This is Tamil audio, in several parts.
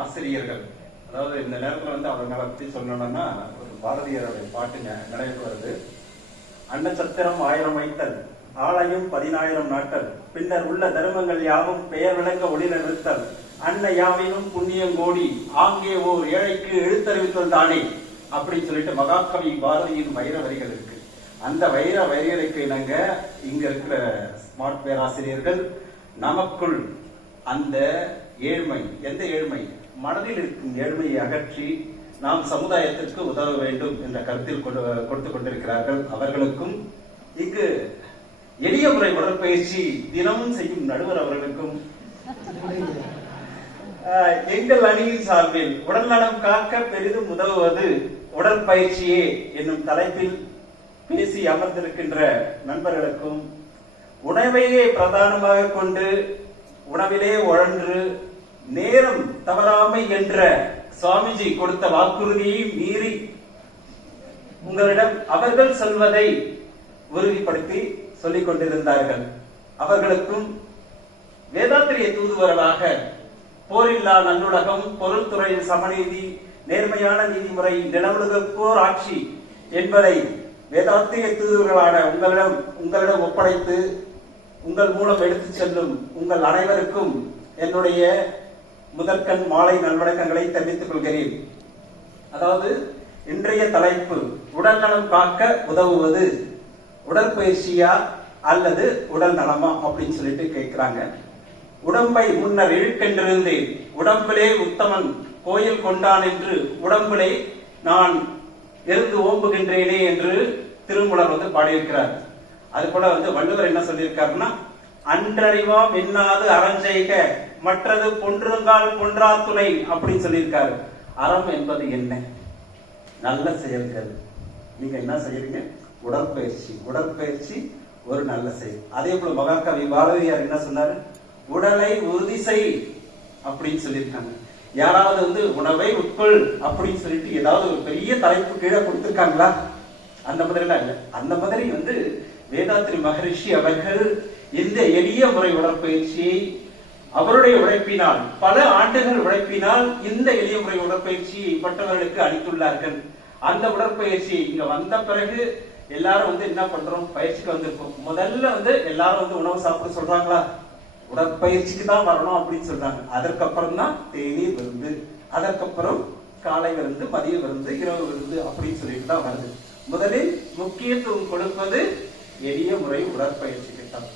ஆசிரியர்கள், அதாவது இந்த நேரத்துல வந்து அவங்களை பத்தி சொல்லணும்னா ஒரு பாரதியாருடைய பாட்டு நினைவுக்கு வருது. அன்னச்சத்திரம் 1000 வைத்தல், ஆலயம் 10,000 நாட்டல், பின்னர் உள்ள தர்மங்கள் யாவும் பெயர் விளங்க ஒளிர நிறுத்தல், அன்ன யாவினும் புண்ணியம் கோடி, ஆங்கே ஓர் ஏழைக்கு எழுத்தறிவித்தல் தானே அப்படின்னு சொல்லிட்டு மகாகவி பாரதியின் வைர வரிகள் இருக்கு. அந்த வைர வரிகளுக்கு இணங்க இங்க இருக்கிற ஸ்மார்ட் பேராசிரியர்கள் நமக்குள் அந்த ஏழ்மை, எந்த ஏழ்மை, மனதில் இருக்கும் ஏழ்மையை அகற்றி நாம் சமுதாயத்திற்கு உதவ வேண்டும் என்ற கருத்தில் கொடுத்து கொண்டிருக்கிறார்கள். அவர்களுக்கும் இங்கு எளிய முறை உடற்பயிற்சி தினமும் செய்யும் நடுவர் அவர்களுக்கும் எங்கள் அணியின் சார்பில் உடல் நலம் காக்க பெரிதும் உதவுவது உடற்பயிற்சியே என்னும் தலைப்பில் பேசி அமர்ந்திருக்கின்ற நண்பர்களுக்கும், உணவையே பிரதானமாக கொண்டு உணவிலே உழன்று நேரம் தவறாமை என்ற சுவாமிஜி கொடுத்த வாக்குறுதியை மீறி உங்களிடம் அவர்கள் சொல்வதை உறுதிப்படுத்தி சொல்லிக் கொண்டிருந்தார்கள். அவர்களுக்கும் வேதாத்திரிய தூதுவர்களாக போரில்லா நல்லுலகம், பொருள் துறையில் சமநீதி, நேர்மையான நீதிமுறை, நிலவுலகோர் ஆட்சி என்பதை வேதாத்திரிய தூதுவர்களான உங்களிடம் ஒப்படைத்து உங்கள் மூலம் எடுத்து செல்லும் உங்கள் அனைவருக்கும் என்னுடைய முதற்கண் மாலை நல்வணக்கங்களை தெரிவித்துக் கொள்கிறேன். அதாவது இன்றைய தலைப்பு உடல் நலம் காக்க உதவுவது உடற்பயிற்சியா அல்லது உடல் நலமா அப்படின்னு சொல்லிட்டு கேட்கிறாங்க. உடம்பை முன்னர் இழுக்கென்றிருந்தேன், உடம்பிலே உத்தமன் கோயில் கொண்டான் என்று உடம்பிலே நான் இருந்து ஓம்புகின்றேனே என்று திருமூலர் வந்து பாடியிருக்கிறார். அது போல வந்து வள்ளுவர் என்ன சொல்லியிருக்காருன்னா, அன்றறிவாம் என்னாது அறஞ்செய்க மற்றது பொன்றுங்கால் பொன்றா துணை அப்படின்னு சொல்லியிருக்காரு. அறம் என்பது என்ன? நல்ல செயல்கள். நீங்க என்ன செய்யறீங்க? உடற்பயிற்சி. உடற்பயிற்சி ஒரு நல்ல செயல். அதே போல மகாகவி பாரதியார் என்ன சொன்னாரு? உடலை உறுதி செய் அப்படின்னு சொல்லியிருக்காங்க. யாராவது வந்து உணவை உட்கொள் அப்படின்னு சொல்லிட்டு ஏதாவது ஒரு பெரிய தலைப்பு கீழே கொடுத்திருக்காங்களா? அந்த மாதிரிலாம் இல்லை. அந்த மாதிரி வந்து வேதாத்ரி மகரிஷி அவர்கள் இந்த எளிய முறை உடற்பயிற்சியை அவருடைய உழைப்பினால், பல ஆண்டுகள் உழைப்பினால் இந்த எளிய முறை உடற்பயிற்சியை மற்றவர்களுக்கு அளித்துள்ளார்கள். அந்த உடற்பயிற்சி இங்க வந்த பிறகு எல்லாரும் வந்து என்ன பண்றோம்? பயிற்சிக்கு வந்திருக்கோம். முதல்ல வந்து எல்லாரும் வந்து உணவு சாப்பிட சொல்றாங்களா? உடற்பயிற்சிக்கு தான் வரணும் அப்படின்னு சொல்றாங்க. அதற்கப்புறம் தான் தேநீர் விருந்து, அதற்கப்புறம் காலை விருந்து, மதிய விருந்து, இரவு விருந்து அப்படின்னு சொல்லிட்டு தான் வருது. முதலில் முக்கியத்துவம் கொடுப்பது எளிய முறை உடற்பயிற்சி திட்டம்.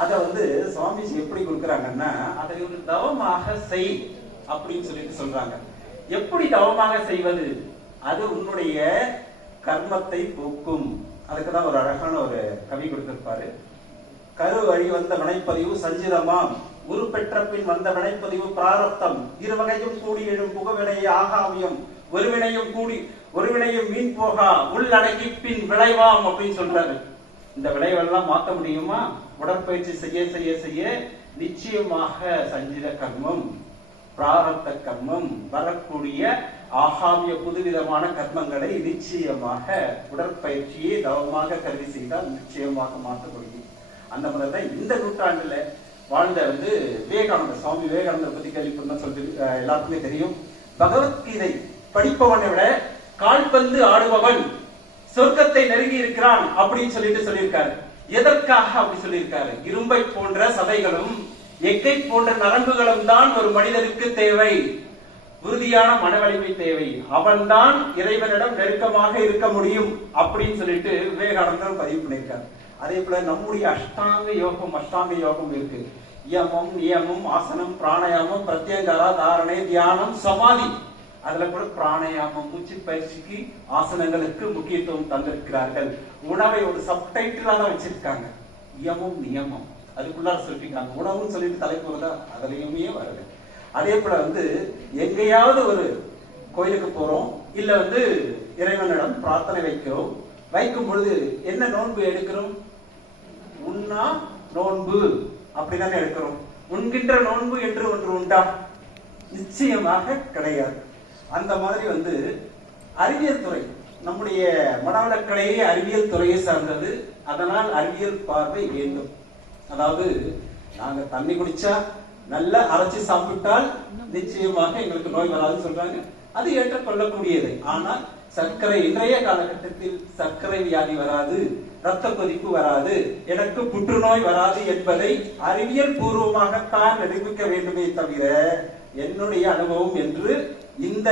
அதை வந்து சுவாமிஜி எப்படி கொடுக்குறாங்கன்னா, அதை ஒரு தவமாக செய் அப்படின்னு சொல்லிட்டு சொல்றாங்க. எப்படி தவமாக செய்வது? அது உன்னுடைய கர்மத்தை போக்கும். அதுக்குதான் ஒரு அழகான ஒரு கவி கொடுத்திருப்பாரு. கரு வழி வந்த வினைப்பதிவு சஞ்சிதமாம், உரு பெற்ற பின் வந்த வினைப்பதிவு பிராரப்தம், இருவகையும் கூடி எழும் புகவினை ஆகாமியம், ஒருவினையும் மீன் போகா உள்ளடங்கி பின் விளைவாம் அப்படின்னு சொல்றாரு. இந்த விளைவெல்லாம் மாற்ற முடியுமா? உடற்பயிற்சி செய்ய செய்ய செய்ய நிச்சயமாக சஞ்சித கர்மம், பிராரப்த கர்மம், வரக்கூடிய ஆகாமிய புதுவிதமான கர்மங்களை நிச்சயமாக உடற்பயிற்சியை தவமாக கருதி செய்தால் நிச்சயமாக மாற்ற முடியும். அந்த மாதிரிதான் இந்த நூற்றாண்டுல வாழ்ந்த வந்து விவேகானந்தர், சுவாமி விவேகானந்தர் பத்தி கேள்விப்பட்ட சொல்லிட்டு எல்லாருக்குமே தெரியும். பகவத்கீதை படிப்பவனை விட கால்பந்து ஆடுபவன் சொர்க்கத்தை நெருங்கி இருக்கிறான் அப்படின்னு சொல்லியிருக்காரு. எதற்காக அப்படி சொல்லியிருக்காரு? இரும்பை போன்ற சதைகளும் எக்கை போன்ற நரம்புகளும் தான் ஒரு மனிதனுக்கு தேவை. உறுதியான மனவலிமை தேவை. அவன்தான் இறைவனிடம் நெருக்கமாக இருக்க முடியும் அப்படின்னு சொல்லிட்டு விவேகானந்தர் பதிவு பண்ணியிருக்காரு. அதே போல நம்முடைய அஷ்டாங்க யோகம் இருக்கு. யமம், நியமம், ஆசனம், பிராணாயாமம், பிரத்யங்காரா, தாரணை, தியானம், சமாதி. அதுல கூட பிராணாயாமம், மூச்சு பயிற்சிக்கு, ஆசனங்களுக்கு முக்கியத்துவம் தந்திருக்கிறார்கள். உணவை ஒரு சப்டைட்டிலா தான் வச்சிருக்காங்க. யமம், நியமம் அதுக்குள்ளார சொல்லிருக்காங்க. உணவுன்னு சொல்லிட்டு தலைப்பு வருதா? அதுலயுமே வருது. அதே போல வந்து எங்கேயாவது ஒரு கோயிலுக்கு போறோம், இல்ல வந்து இறைவனிடம் பிரார்த்தனை வைக்கிறோம். வைக்கும் பொழுது என்ன நோன்பு எடுக்கிறோம்? உண்ணா நோன்பு அப்படிதானே எடுக்கிறோம். உண்கின்ற நோன்பு என்று ஒன்று உண்டா? நிச்சயமாக கிடையாது. அந்த மாதிரி வந்து அறிவியல் துறை, நம்முடைய மனவளக்கலையே அறிவியல் துறையை சார்ந்தது. அதனால் அறிவியல் பார்வை வேண்டும். அதாவது நாங்க தண்ணி குடிச்சா நல்லா அரைச்சு சாப்பிட்டால் நிச்சயமாக எங்களுக்கு நோய் வராதுன்னு சொல்றாங்க. அது ஏற்றுக்கொள்ளக்கூடியது. ஆனால் சர்க்கரை இன்றைய காலகட்டத்தில் சர்க்கரை வியாதி வராது, ரத்த கொதிப்பு வராது, எனக்கு புற்றுநோய் வராது என்பதை அறிவியல் பூர்வமாகத்தான் நிரூபிக்க வேண்டுமே தவிர என்னுடைய அனுபவம் என்று இந்த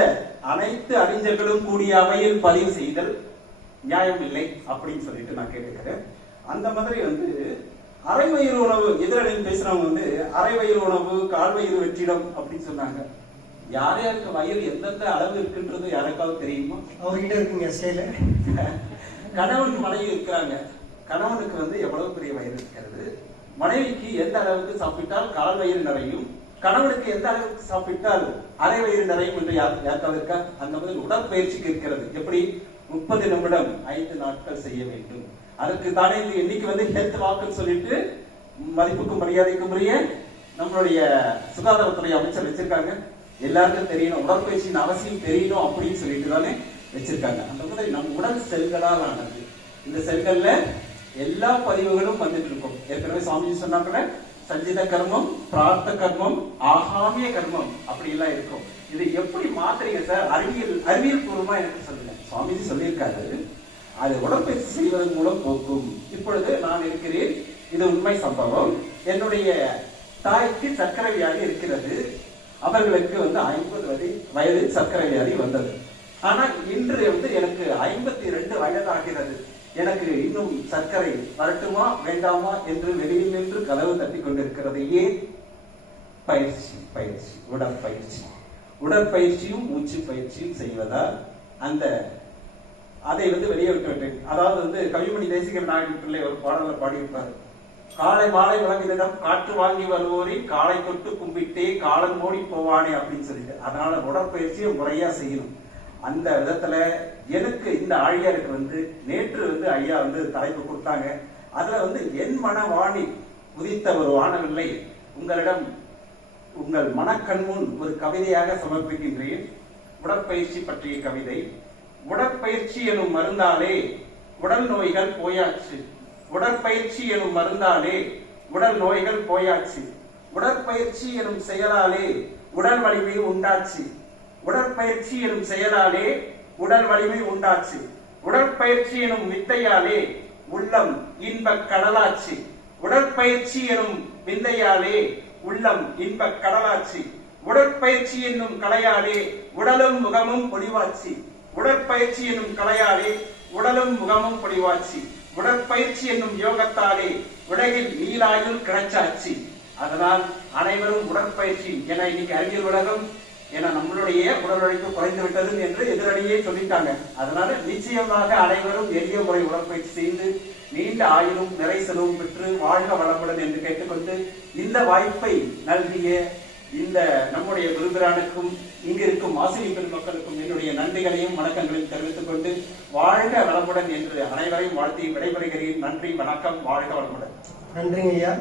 அனைத்து அறிஞர்களும் கூடிய அவையில் பதிவு செய்தல் நியாயம் இல்லை அப்படின்னு சொல்லிட்டு நான் கேட்டுக்கிறேன். அந்த மாதிரி அரை வயிறு உணவு எதிரணியில் பேசுறவங்க அரை வயிறு உணவு கால் வயிறு வெற்றிடம் அப்படின்னு சொன்னாங்க. யார் யாருக்கு வயிறு எந்தெந்த அளவு இருக்குன்றது யாருக்காவது தெரியுமா? அவர்கிட்ட இருக்குங்க சேல. கணவன் மனைவி இருக்கிறாங்க. கணவனுக்கு எவ்வளவு பெரிய வயிறு இருக்கிறது, மனைவிக்கு எந்த அளவுக்கு சாப்பிட்டால் கால் வயிறு நிறையும், கணவனுக்கு எந்த அளவுக்கு சாப்பிட்டால் அரை வயிறு நிறையும் என்று யாருக்காவது இருக்கா? அந்த மாதிரி உடற்பயிற்சிக்கு இருக்கிறது. எப்படி 30 நிமிடம் 5 நாட்கள் செய்ய வேண்டும். அதுக்கு தானே இந்த இன்னைக்கு ஹெல்த் வாக்குன்னு சொல்லிட்டு மதிப்புக்கும் மரியாதைக்கும் உரிய நம்மளுடைய சுகாதாரத்துறை அமைச்சர் வச்சிருக்காங்க. எல்லாருக்கும் தெரியணும், உடற்பயிற்சியின் அவசியம் தெரியணும் அப்படின்னு சொல்லிட்டு தானே வச்சிருக்காங்க. அந்த மாதிரி நம் உடல் செல்களால் ஆனது. இந்த செல்கள்ல எல்லா பதிவுகளும் வந்துட்டு இருக்கும். ஏற்கனவே சுவாமிஜி சொன்னாங்க, சஞ்சித கர்மம், பிரார்த்த கர்மம், ஆகாமிய கர்மம் அப்படி எல்லாம் இருக்கும். இதை எப்படி மாத்துறீங்க சார்? அறிவியல் பூர்வமா எனக்கு சொல்லுங்க. சுவாமிஜி சொல்லியிருக்காரு, அது உடற்பயிற்சி செய்வதன் மூலம் போக்கும். இப்பொழுது நான் இருக்கிறேன், இது உண்மை சம்பவம். என்னுடைய தாய்க்கு சர்க்கரை வியாதி இருக்கிறது. அவர்களுக்கு 50 வயது சர்க்கரை வியாதி வந்தது. ஆனால் இன்று எனக்கு 52 வயது ஆகிறது. எனக்கு இன்னும் சர்க்கரை வரட்டுமா வேண்டாமா என்று வெளியில் நின்று கதவு தட்டி கொண்டிருக்கிறது. ஏன்? பயிற்சி, உடற்பயிற்சி. உடற்பயிற்சியும் மூச்சு பயிற்சியும் செய்வதால் அதை வெளியே விட்டுவிட்டேன். அதாவது கவிமணி தேசிக விநாயகர் பிள்ளை ஒரு பாடல பாடியிருப்பார். காலை மாலை விளங்கிடம் காற்று வாங்கி வருவோரின் காலை தொட்டு கும்பிட்டே காலம் மோடி போவானே அப்படின்னு சொல்லிட்டு. அதனால உடற்பயிற்சியை முறையா செய்யணும். அந்த விதத்துல எனக்கு இந்த ஆழியாருக்கு நேற்று ஐயா தலைப்பு கொடுத்தாங்க. அதுல என் மனவாணி உதித்த ஒரு வானவில்லை உங்களிடம் உங்கள் மனக்கண்முன் ஒரு கவிதையாக சமர்ப்பிக்கின்றேன். உடற்பயிற்சி பற்றிய கவிதை. உடற்பயிற்சி எனும் மருந்தாலே உடல் நோய்கள் போயாச்சு. உடற்பயிற்சி எனும் மருந்தாலே உடல் நோய்கள் போயாச்சு. உடற்பயிற்சி எனும் செயலாலே உடல் வலிமை உண்டாச்சு. உடற்பயிற்சி எனும் செயலாலே உடல் வலிமை உண்டாச்சு. உடற்பயிற்சி எனும் வித்தையாலே உள்ளம் இன்பக் கடலாச்சு. உடற்பயிற்சி எனும் விந்தையாலே உள்ளம் இன்பக் கடலாச்சு. உடற்பயிற்சி என்னும் கலையாலே உடலும் முகமும் பொலிவாச்சு. உடற்பயிற்சி என்னும் கலையாலே உடலும் முகமும் பொலிவாச்சு. உடற்பயிற்சி என்னும் யோகத்தாலே உலகில் நீலாயுள் கிடைச்சாச்சு. அதனால் அனைவரும் உடற்பயிற்சி என இன்னைக்கு அறிவியல் உலகம் என நம்மளுடைய உடல் உழைப்பு குறைந்து விட்டது என்று எதிரடியே சொல்லிட்டாங்க. அதனால நிச்சயமாக அனைவரும் எளிய முறை உடற்பயிற்சி செய்து நீண்ட ஆயுளும் நிறை செலவும் பெற்று வாழ்க வளமுடன் என்று கேட்டுக்கொண்டு இந்த வாய்ப்பை நல்கிய இந்த நம்முடைய குருபிரானுக்கும் இங்கு இருக்கும் ஆசிரியர் பெருமக்களுக்கும் என்னுடைய நன்றிகளையும் வணக்கங்களையும் தெரிவித்துக் கொண்டு வாழ்க வளமுடன் என்று அனைவரையும் வாழ்த்தி விடைபெறுகிறேன். நன்றி, வணக்கம், வாழ்க வளமுடன். நன்றிங்க ஐயா.